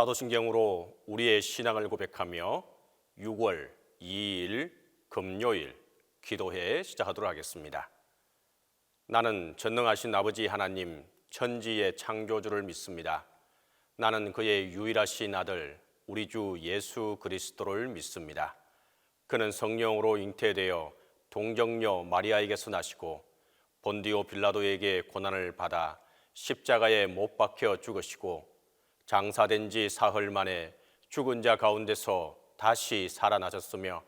사도신경으로 우리의 신앙을 고백하며 6월 2일 금요일 기도회 시작하도록 하겠습니다. 나는 전능하신 아버지 하나님 천지의 창조주를 믿습니다. 나는 그의 유일하신 아들 우리 주 예수 그리스도를 믿습니다. 그는 성령으로 잉태되어 동정녀 마리아에게서 나시고 본디오 빌라도에게 고난을 받아 십자가에 못 박혀 죽으시고 장사된 지 사흘 만에 죽은 자 가운데서 다시 살아나셨으며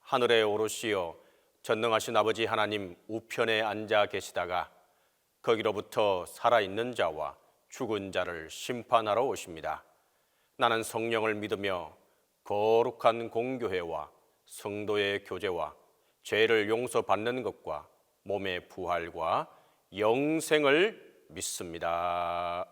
하늘에 오르시어 전능하신 아버지 하나님 우편에 앉아 계시다가 거기로부터 살아있는 자와 죽은 자를 심판하러 오십니다. 나는 성령을 믿으며 거룩한 공교회와 성도의 교제와 죄를 용서받는 것과 몸의 부활과 영생을 믿습니다.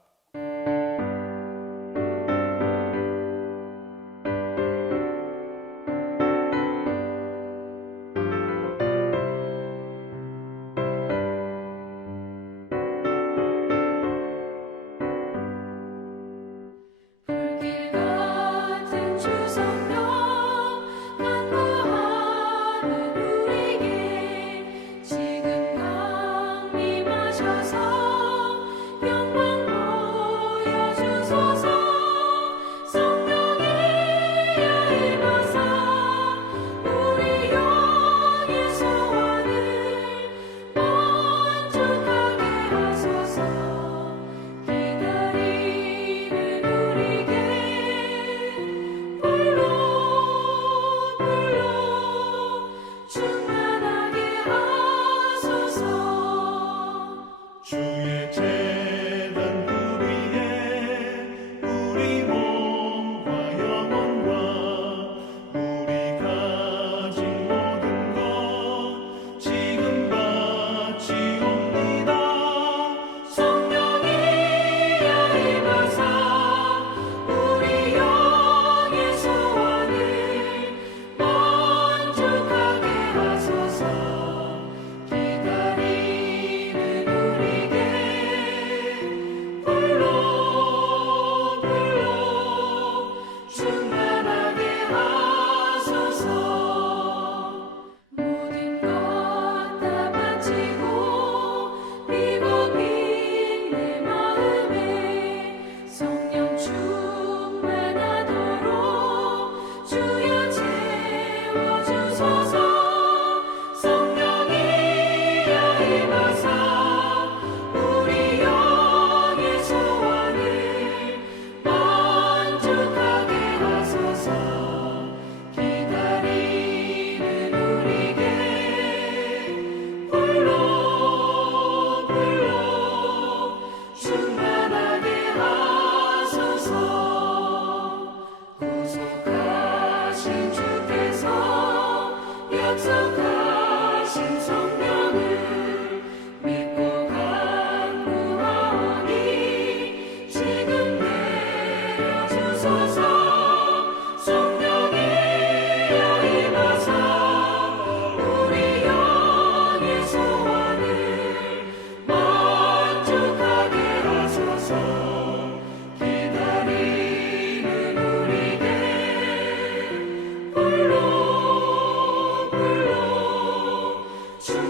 주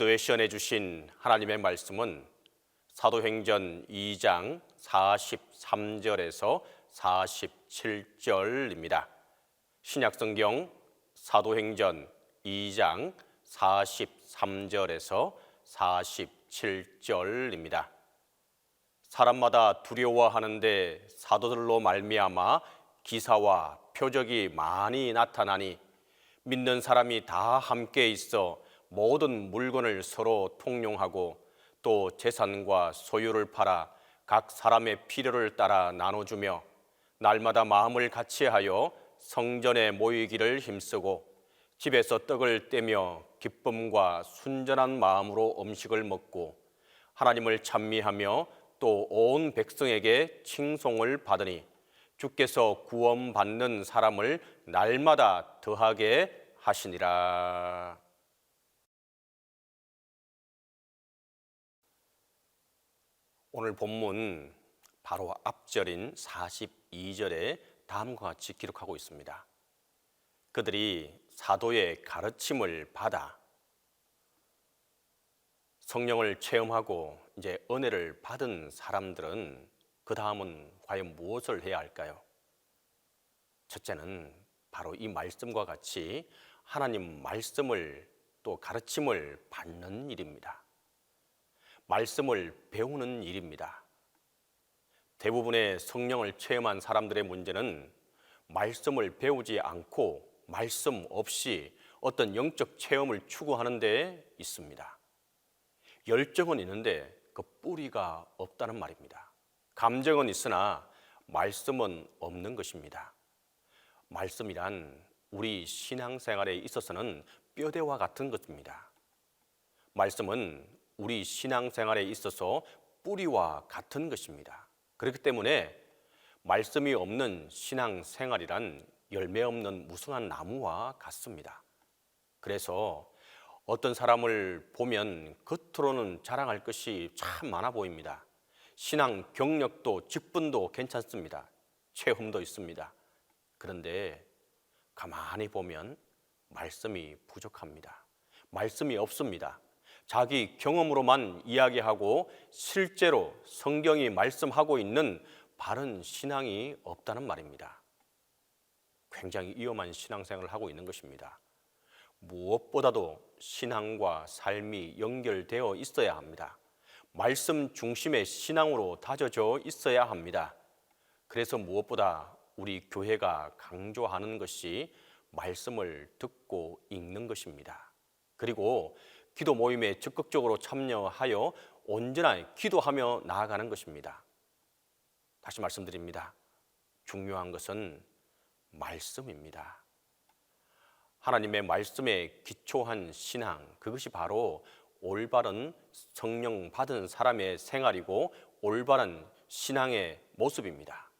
기도에 시연해 주신 하나님의 말씀은 사도행전 2장 43절에서 47절입니다. 신약성경 사도행전 2장 43절에서 47절입니다. 사람마다 두려워하는데 사도들로 말미암아 기사와 표적이 많이 나타나니 믿는 사람이 다 함께 있어 모든 물건을 서로 통용하고 또 재산과 소유를 팔아 각 사람의 필요를 따라 나눠주며 날마다 마음을 같이하여 성전에 모이기를 힘쓰고 집에서 떡을 떼며 기쁨과 순전한 마음으로 음식을 먹고 하나님을 찬미하며 또 온 백성에게 칭송을 받으니 주께서 구원받는 사람을 날마다 더하게 하시니라. 오늘 본문 바로 앞절인 42절에 다음과 같이 기록하고 있습니다. 그들이 사도의 가르침을 받아 성령을 체험하고 이제 은혜를 받은 사람들은 그 다음은 과연 무엇을 해야 할까요? 첫째는 바로 이 말씀과 같이 하나님 말씀을 또 가르침을 받는 일입니다. 말씀을 배우는 일입니다. 대부분의 성령을 체험한 사람들의 문제는 말씀을 배우지 않고 말씀 없이 어떤 영적 체험을 추구하는 데 있습니다. 열정은 있는데 그 뿌리가 없다는 말입니다. 감정은 있으나 말씀은 없는 것입니다. 말씀이란 우리 신앙생활에 있어서는 뼈대와 같은 것입니다. 말씀은 우리 신앙생활에 있어서 뿌리와 같은 것입니다. 그렇기 때문에 말씀이 없는 신앙생활이란 열매 없는 무성한 나무와 같습니다. 그래서 어떤 사람을 보면 겉으로는 자랑할 것이 참 많아 보입니다. 신앙 경력도 직분도 괜찮습니다. 체험도 있습니다. 그런데 가만히 보면 말씀이 부족합니다. 말씀이 없습니다. 자기 경험으로만 이야기하고 실제로 성경이 말씀하고 있는 바른 신앙이 없다는 말입니다. 굉장히 위험한 신앙생활을 하고 있는 것입니다. 무엇보다도 신앙과 삶이 연결되어 있어야 합니다. 말씀 중심의 신앙으로 다져져 있어야 합니다. 그래서 무엇보다 우리 교회가 강조하는 것이 말씀을 듣고 읽는 것입니다. 그리고 기도 모임에 적극적으로 참여하여 온전히 기도하며 나아가는 것입니다. 다시 말씀드립니다. 중요한 것은 말씀입니다. 하나님의 말씀에 기초한 신앙, 그것이 바로 올바른 성령 받은 사람의 생활이고 올바른 신앙의 모습입니다.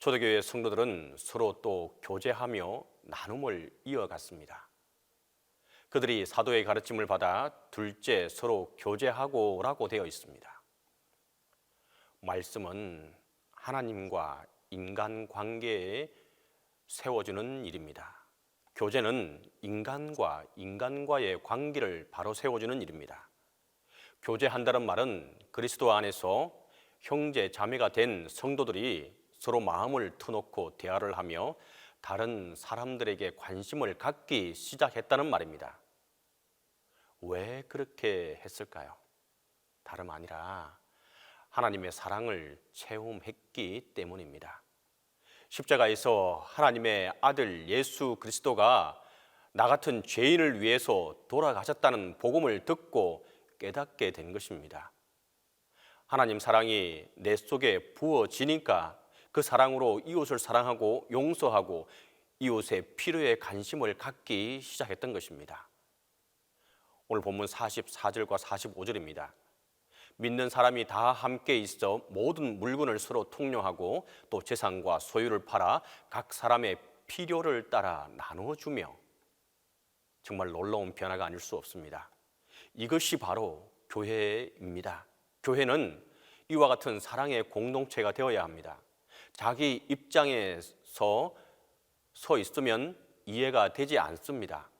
초대교회 성도들은 서로 또 교제하며 나눔을 이어갔습니다. 그들이 사도의 가르침을 받아 둘째 서로 교제하고라고 되어 있습니다. 말씀은 하나님과 인간 관계에 세워주는 일입니다. 교제는 인간과 인간과의 관계를 바로 세워주는 일입니다. 교제한다는 말은 그리스도 안에서 형제 자매가 된 성도들이 서로 마음을 터놓고 대화를 하며 다른 사람들에게 관심을 갖기 시작했다는 말입니다. 왜 그렇게 했을까요? 다름 아니라 하나님의 사랑을 체험했기 때문입니다. 십자가에서 하나님의 아들 예수 그리스도가 나 같은 죄인을 위해서 돌아가셨다는 복음을 듣고 깨닫게 된 것입니다. 하나님 사랑이 내 속에 부어지니까 그 사랑으로 이웃을 사랑하고 용서하고 이웃의 필요에 관심을 갖기 시작했던 것입니다. 오늘 본문 44절과 45절입니다. 믿는 사람이 다 함께 있어 모든 물건을 서로 통용하고 또 재산과 소유를 팔아 각 사람의 필요를 따라 나누어주며, 정말 놀라운 변화가 아닐 수 없습니다. 이것이 바로 교회입니다. 교회는 이와 같은 사랑의 공동체가 되어야 합니다. 자기 입장에서 서 있으면 이해가 되지 않습니다.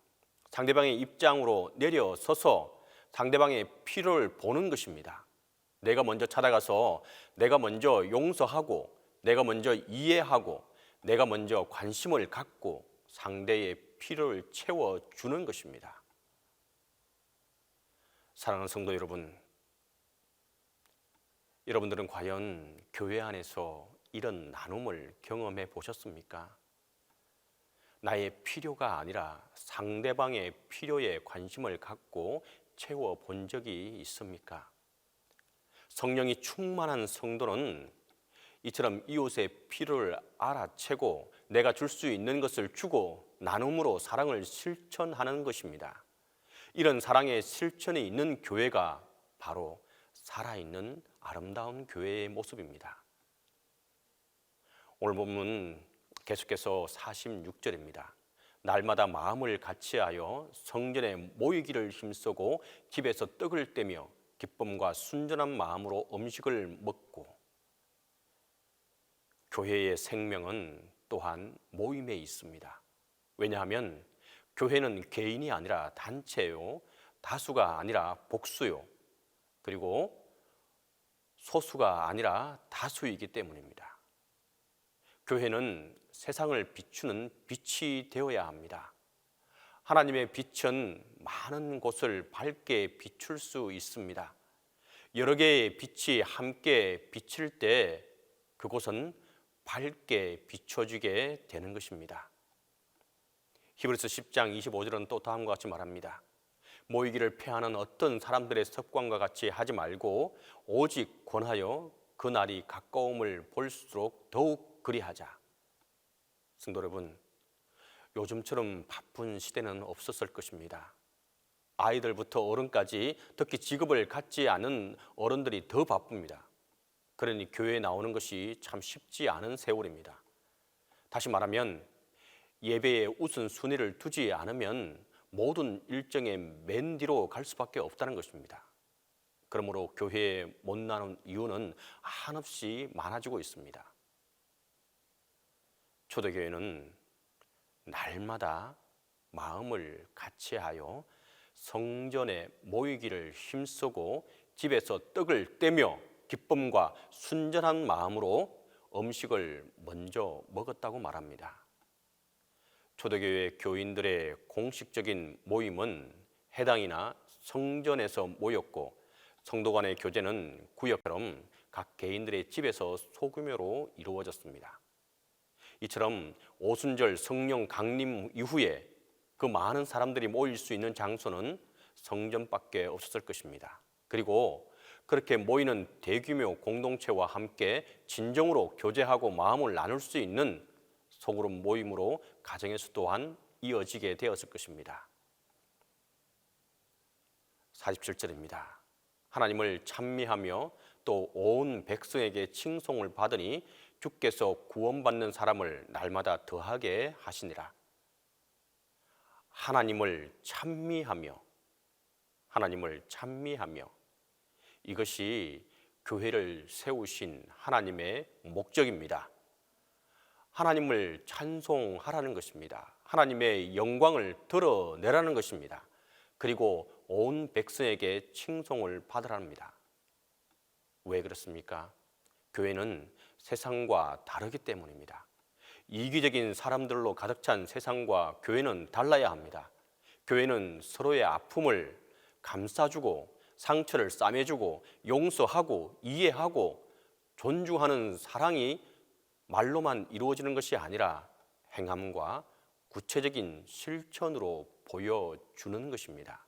상대방의 입장으로 내려서서 상대방의 필요를 보는 것입니다. 내가 먼저 찾아가서 내가 먼저 용서하고 내가 먼저 이해하고 내가 먼저 관심을 갖고 상대의 필요를 채워주는 것입니다. 사랑하는 성도 여러분, 여러분들은 과연 교회 안에서 이런 나눔을 경험해 보셨습니까? 나의 필요가 아니라 상대방의 필요에 관심을 갖고 채워본 적이 있습니까? 성령이 충만한 성도는 이처럼 이웃의 필요를 알아채고 내가 줄 수 있는 것을 주고 나눔으로 사랑을 실천하는 것입니다. 이런 사랑의 실천이 있는 교회가 바로 살아있는 아름다운 교회의 모습입니다. 오늘 본문 계속해서 46절입니다. 날마다 마음을 같이하여 성전에 모이기를 힘쓰고 집에서 떡을 떼며 기쁨과 순전한 마음으로 음식을 먹고. 교회의 생명은 또한 모임에 있습니다. 왜냐하면 교회는 개인이 아니라 단체요, 다수가 아니라 복수요, 그리고 소수가 아니라 다수이기 때문입니다. 교회는 세상을 비추는 빛이 되어야 합니다. 하나님의 빛은 많은 곳을 밝게 비출 수 있습니다. 여러 개의 빛이 함께 비칠 때 그곳은 밝게 비춰지게 되는 것입니다. 히브리서 10장 25절은 또 다음과 같이 말합니다. 모이기를 패하는 어떤 사람들의 습관과 같이 하지 말고 오직 권하여 그 날이 가까움을 볼수록 더욱 그리하자. 성도 여러분, 요즘처럼 바쁜 시대는 없었을 것입니다. 아이들부터 어른까지, 특히 직업을 갖지 않은 어른들이 더 바쁩니다. 그러니 교회에 나오는 것이 참 쉽지 않은 세월입니다. 다시 말하면 예배에 우선순위를 두지 않으면 모든 일정의 맨 뒤로 갈 수밖에 없다는 것입니다. 그러므로 교회에 못 나오는 이유는 한없이 많아지고 있습니다. 초대교회는 날마다 마음을 같이하여 성전에 모이기를 힘쓰고 집에서 떡을 떼며 기쁨과 순전한 마음으로 음식을 먼저 먹었다고 말합니다. 초대교회 교인들의 공식적인 모임은 회당이나 성전에서 모였고, 성도 간의 교제는 구역처럼 각 개인들의 집에서 소규모로 이루어졌습니다. 이처럼 오순절 성령 강림 이후에 그 많은 사람들이 모일 수 있는 장소는 성전밖에 없었을 것입니다. 그리고 그렇게 모이는 대규모 공동체와 함께 진정으로 교제하고 마음을 나눌 수 있는 소그룹 모임으로 가정에서 또한 이어지게 되었을 것입니다. 47절입니다. 하나님을 찬미하며 또 온 백성에게 칭송을 받으니 주께서 구원받는 사람을 날마다 더하게 하시니라. 하나님을 찬미하며, 하나님을 찬미하며, 이것이 교회를 세우신 하나님의 목적입니다. 하나님을 찬송하라는 것입니다. 하나님의 영광을 드러내라는 것입니다. 그리고 온 백성에게 칭송을 받으랍니다. 왜 그렇습니까? 교회는 세상과 다르기 때문입니다. 이기적인 사람들로 가득 찬 세상과 교회는 달라야 합니다. 교회는 서로의 아픔을 감싸주고 상처를 싸매주고 용서하고 이해하고 존중하는 사랑이 말로만 이루어지는 것이 아니라 행함과 구체적인 실천으로 보여주는 것입니다.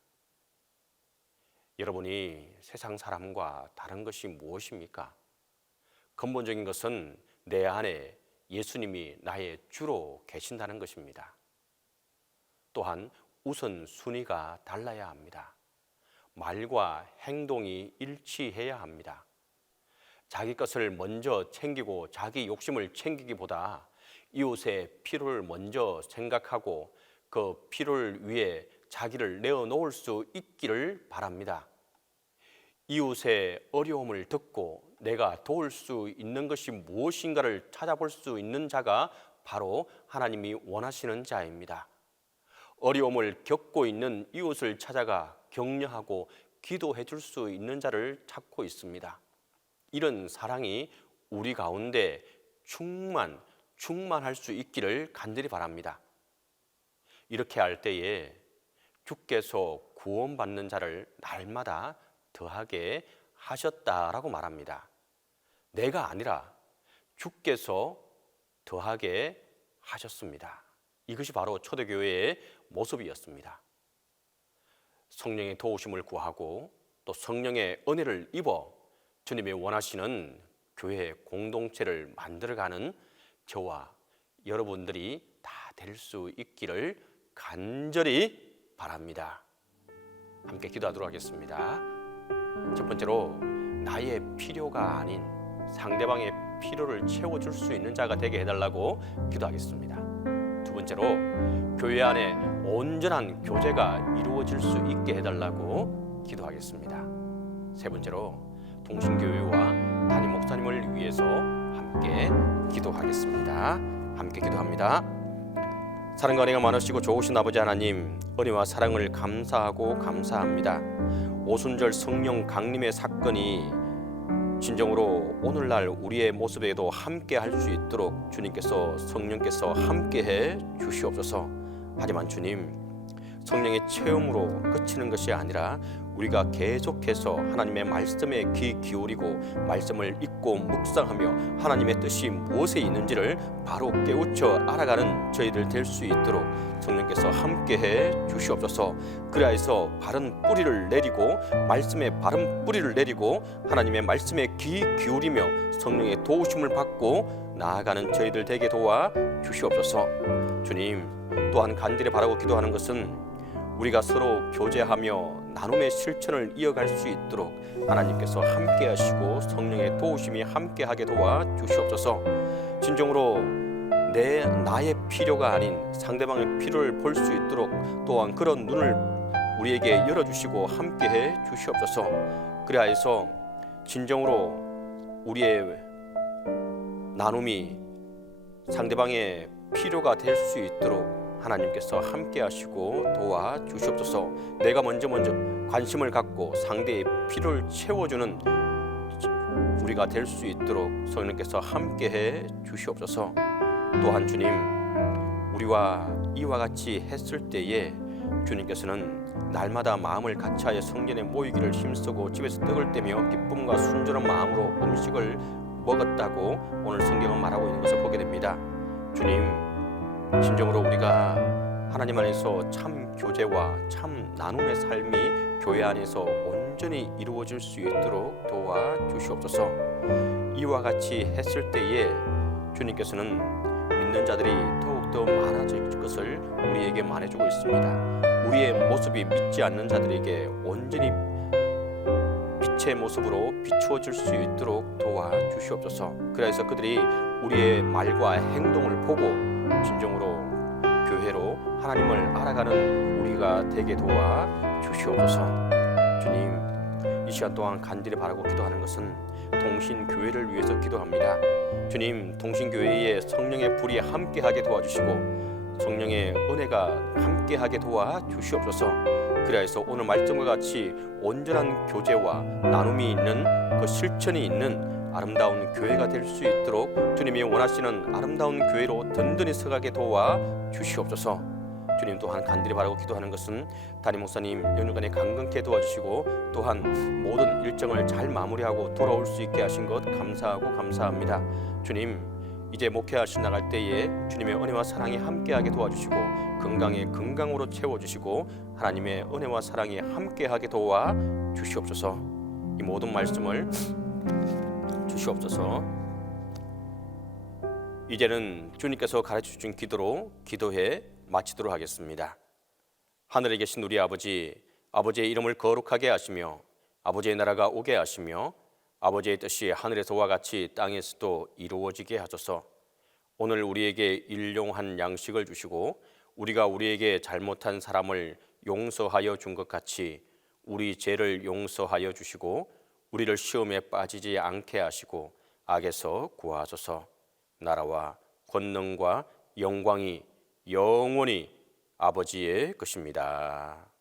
여러분이 세상 사람과 다른 것이 무엇입니까? 근본적인 것은 내 안에 예수님이 나의 주로 계신다는 것입니다. 또한 우선순위가 달라야 합니다. 말과 행동이 일치해야 합니다. 자기 것을 먼저 챙기고 자기 욕심을 챙기기보다 이웃의 필요를 먼저 생각하고 그 필요를 위해 자기를 내어놓을 수 있기를 바랍니다. 이웃의 어려움을 듣고 내가 도울 수 있는 것이 무엇인가를 찾아볼 수 있는 자가 바로 하나님이 원하시는 자입니다. 어려움을 겪고 있는 이웃을 찾아가 격려하고 기도해 줄 수 있는 자를 찾고 있습니다. 이런 사랑이 우리 가운데 충만할 수 있기를 간절히 바랍니다. 이렇게 할 때에 주께서 구원받는 자를 날마다 더하게 하셨다라고 말합니다. 내가 아니라 주께서 더하게 하셨습니다. 이것이 바로 초대교회의 모습이었습니다. 성령의 도우심을 구하고 또 성령의 은혜를 입어 주님이 원하시는 교회 공동체를 만들어가는 저와 여러분들이 다 될 수 있기를 간절히 바랍니다. 함께 기도하도록 하겠습니다. 첫 번째로 나의 필요가 아닌 상대방의 필요를 채워줄 수 있는 자가 되게 해달라고 기도하겠습니다. 두 번째로 교회 안에 온전한 교제가 이루어질 수 있게 해달라고 기도하겠습니다. 세 번째로 동신교회와 담임 목사님을 위해서 함께 기도하겠습니다. 함께 기도합니다. 사랑과 은혜가 많으시고 좋으신 아버지 하나님, 은혜와 사랑을 감사하고 감사합니다. 오순절 성령 강림의 사건이 진정으로 오늘날 우리의 모습에도 함께 할 수 있도록 주님께서 성령께서 함께해 주시옵소서. 하지만 주님, 성령의 체험으로 그치는 것이 아니라 우리가 계속해서 하나님의 말씀에 귀 기울이고 말씀을 읽고 묵상하며 하나님의 뜻이 무엇에 있는지를 바로 깨우쳐 알아가는 저희들 될 수 있도록 성령께서 함께해 주시옵소서. 그리하여서 바른 뿌리를 내리고 말씀에 바른 뿌리를 내리고 하나님의 말씀에 귀 기울이며 성령의 도우심을 받고 나아가는 저희들 되게 도와 주시옵소서. 주님, 또한 간절히 바라고 기도하는 것은 우리가 서로 교제하며 나눔의 실천을 이어갈 수 있도록 하나님께서 함께 하시고 성령의 도우심이 함께하게 도와 주시옵소서. 진정으로 나의 필요가 아닌 상대방의 필요를 볼 수 있도록 또한 그런 눈을 우리에게 열어주시고 함께해 주시옵소서. 그리하여서 진정으로 우리의 나눔이 상대방의 필요가 될 수 있도록 하나님께서 함께 하시고 도와 주시옵소서. 내가 먼저 관심을 갖고 상대의 필요를 채워주는 우리가 될 수 있도록 성령께서 함께해 주시옵소서. 또한 주님, 우리와 이와 같이 했을 때에 주님께서는 날마다 마음을 같이하여 성전에 모이기를 힘쓰고 집에서 떡을 떼며 기쁨과 순전한 마음으로 음식을 먹었다고 오늘 성경은 말하고 있는 것을 보게 됩니다. 주님, 진정으로 우리가 하나님 안에서 참 교제와 참 나눔의 삶이 교회 안에서 온전히 이루어질 수 있도록 도와주시옵소서. 이와 같이 했을 때에 주님께서는 믿는 자들이 더욱더 많아질 것을 우리에게 말해주고 있습니다. 우리의 모습이 믿지 않는 자들에게 온전히 빛의 모습으로 비추어질 수 있도록 도와주시옵소서. 그래서 그들이 우리의 말과 행동을 보고 진정으로 교회로 하나님을 알아가는 우리가 되게 도와주시옵소서. 주님, 이 시간 동안 간절히 바라고 기도하는 것은 동신교회를 위해서 기도합니다. 주님, 동신교회에 성령의 불이 함께하게 도와주시고 성령의 은혜가 함께하게 도와주시옵소서. 그래서 오늘 말씀과 같이 온전한 교제와 나눔이 있는 그 실천이 있는 아름다운 교회가 될 수 있도록 주님이 원하시는 아름다운 교회로 든든히 서가게 도와주시옵소서. 주님, 또한 간절히 바라고 기도하는 것은 담임 목사님 연휴간에 강건케 도와주시고 또한 모든 일정을 잘 마무리하고 돌아올 수 있게 하신 것 감사하고 감사합니다. 주님, 이제 목회하시 나갈 때에 주님의 은혜와 사랑이 함께하게 도와주시고 건강에 건강으로 채워주시고 하나님의 은혜와 사랑이 함께하게 도와주시옵소서. 이 모든 말씀을 주시옵소서. 이제는 주님께서 가르쳐주신 기도로 기도해 마치도록 하겠습니다. 하늘에 계신 우리 아버지, 아버지의 이름을 거룩하게 하시며 아버지의 나라가 오게 하시며 아버지의 뜻이 하늘에서와 같이 땅에서도 이루어지게 하소서. 오늘 우리에게 일용한 양식을 주시고 우리가 우리에게 잘못한 사람을 용서하여 준 것 같이 우리 죄를 용서하여 주시고 우리를 시험에 빠지지 않게 하시고 악에서 구하소서. 나라와 권능과 영광이 영원히 아버지의 것입니다.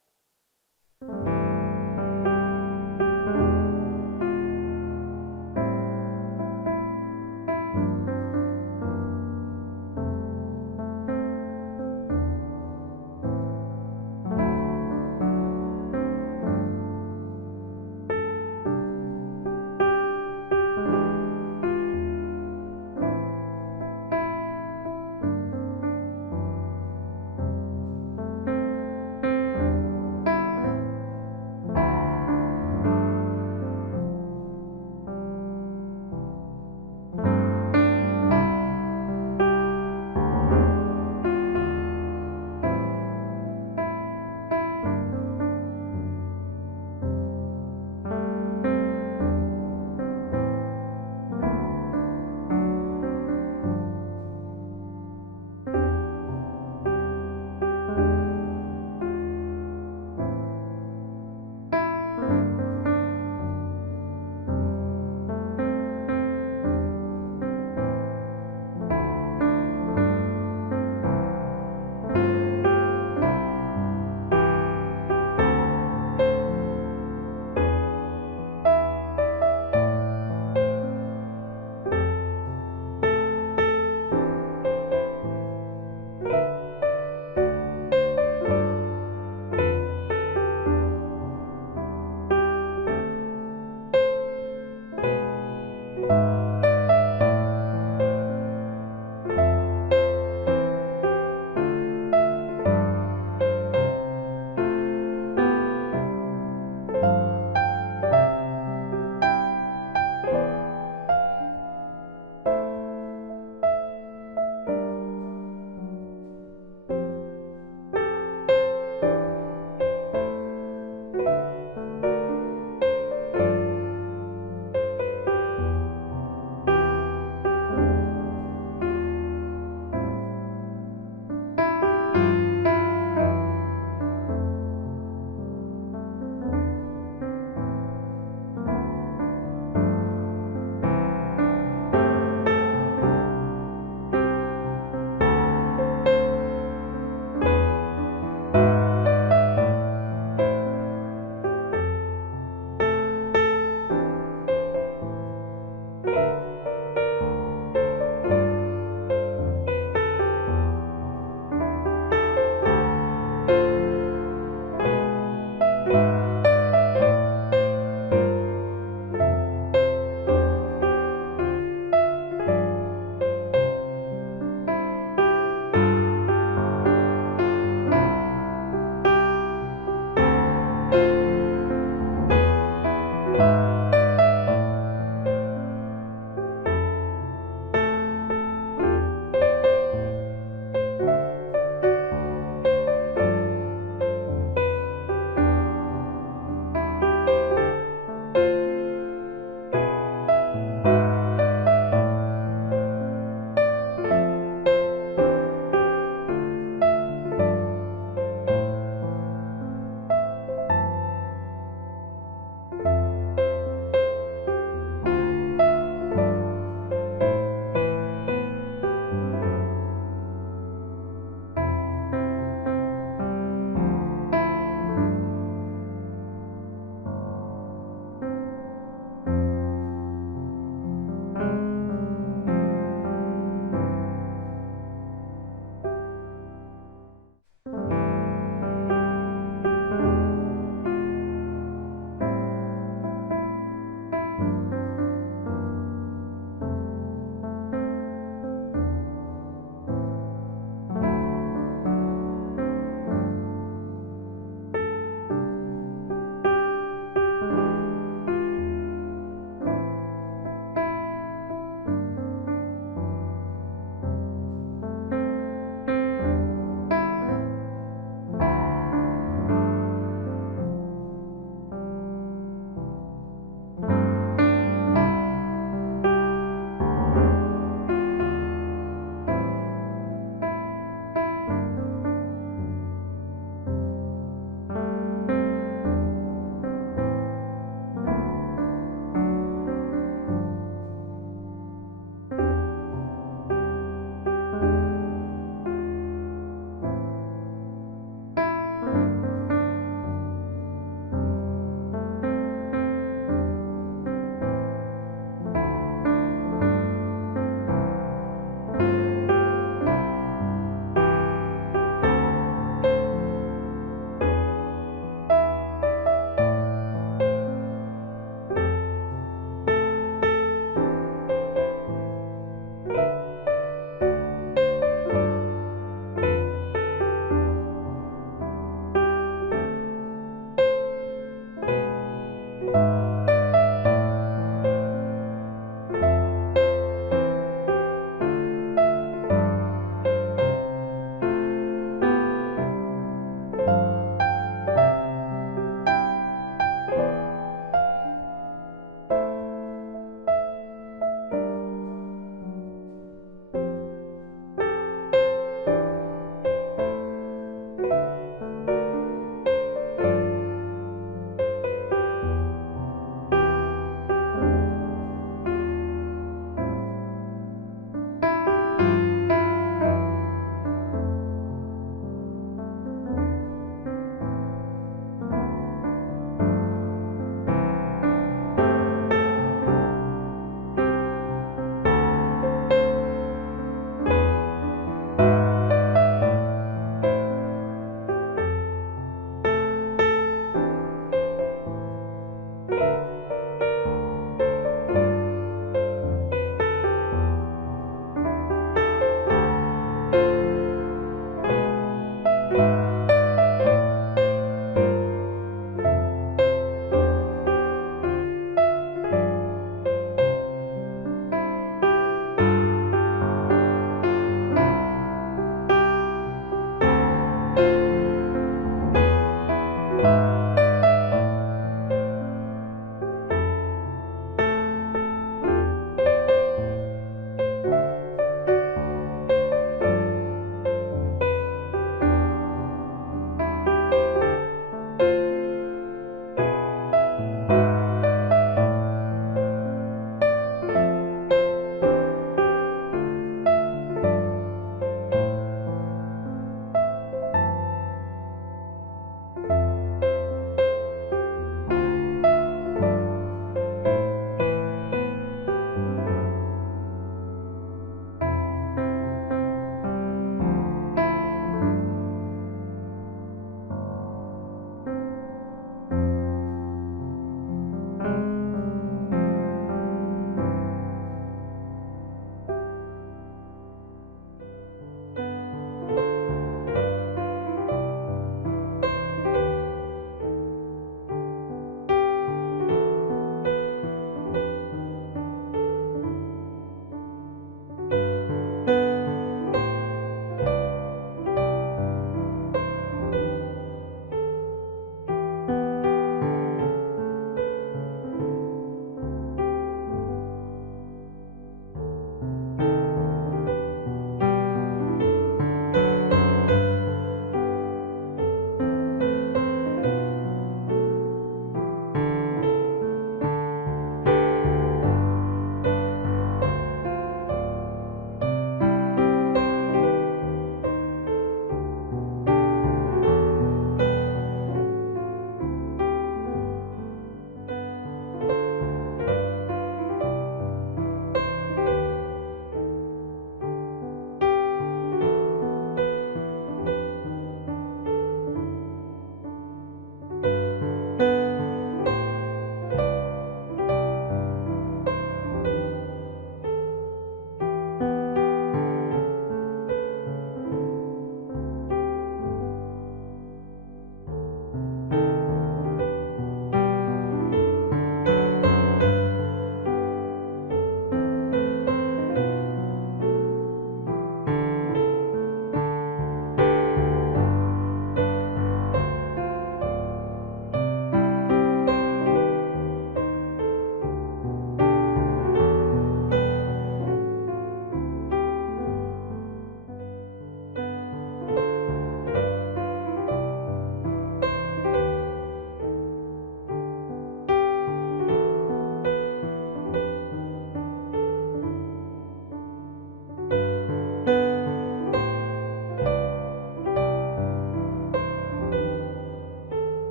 있습니다.